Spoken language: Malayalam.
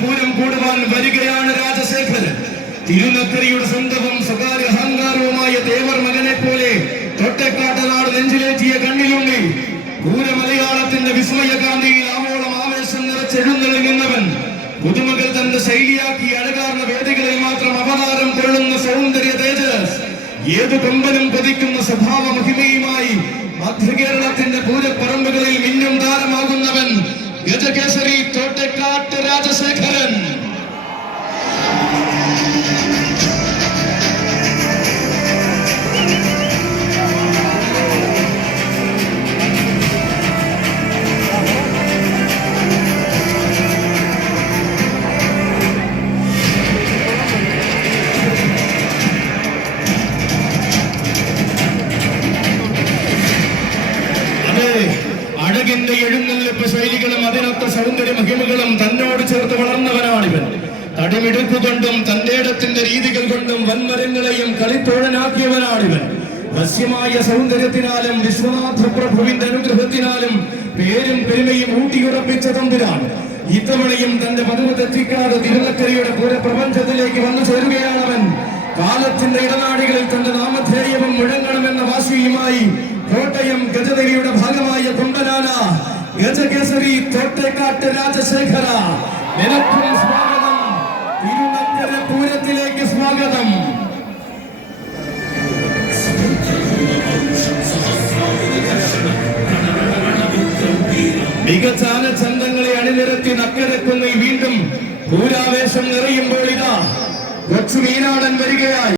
പൂരം കൂടുവാൻ വരികയാണ് രാജശേഖരൻ. തിരുനക്കരയുടെ സ്വന്തവും സ്വകാര്യ അഹങ്കാരവുമായ ദേവർ മകനെ പോലെ തൊട്ടക്കാട്ടനാട് നെഞ്ചിലേറ്റിയ കണ്ണിലുണ്ണി, പൂരമലയാളത്തിന്റെ വിസ്മയകാന്തിയിൽ ആവോളം ആവേശം നിറച്ചെഴുന്നള്ളി നിന്നവൻ, പുതുമകൾ തന്റെ ശൈലിയാക്കി അഴകാർന്ന വേദികളിൽ മാത്രം അവതാരം കൊള്ളുന്ന സൗന്ദര്യ തേജസ്, ഏതു കൊമ്പനും കൊതിക്കുന്ന സ്വഭാവ മഹിമയുമായി മധ്യകേരളത്തിന്റെ പൂരപ്പറമ്പുകളിൽ മിന്നും താരമാകുന്നവൻ ഗജകേസരി തോട്ടേക്കാട്ട് രാജശേഖരൻ. അഴകിന്റെ എഴുന്നള്ളിപ്പ് ശൈലികളും അതിനൊത്ത സൗന്ദര്യ മഹിമകളും തന്നോട് ചേർത്ത് വളർന്നവനാണിവൻ. തടിമിടുക്കുകൊണ്ടും തന്റെ ഇടത്തിന്റെ രീതികൾ കൊണ്ടും വൻമരങ്ങളെയും കളിത്തോഴനാക്കിയവനാണിവൻ. വശ്യമായ സൗന്ദര്യത്തിനാലും വിശ്വനാഥ പ്രഭുവിന്റെ അനുഗ്രഹത്തിനാലും പേരും പെരുമയും ഊട്ടിയുറപ്പിച്ച തമ്പുരാൻ ഇത്തവണയും തന്റെ പതിവ് തെറ്റിക്കാതെ തിരുനക്കരയുടെ പൂരപ്രപഞ്ചത്തിലേക്ക് വന്നു ചേരുകയാണവൻ. കാലത്തിന്റെ ഇടനാടികളിൽ തന്റെ നാമധേയവും മുഴങ്ങണമെന്ന വാശിയുമായി കോട്ടയം ഗജനിരയുടെ ഭാഗമായ കൊമ്പനാന ഗജകേസരി തോട്ടേക്കാട്ട് രാജശേഖര, നിനക്കും സ്വാഗതം. തിരുനക്കര പൂരത്തിലേക്ക് സ്വാഗതം. മികച്ച ആനച്ചന്തങ്ങളെ അണിനിരത്തി നക്കരക്കുന്നിൽ വീണ്ടും പൂരാവേശം നിറയുമ്പോൾ ഇതാ കൊച്ചു മീനാടൻ വരികയായി.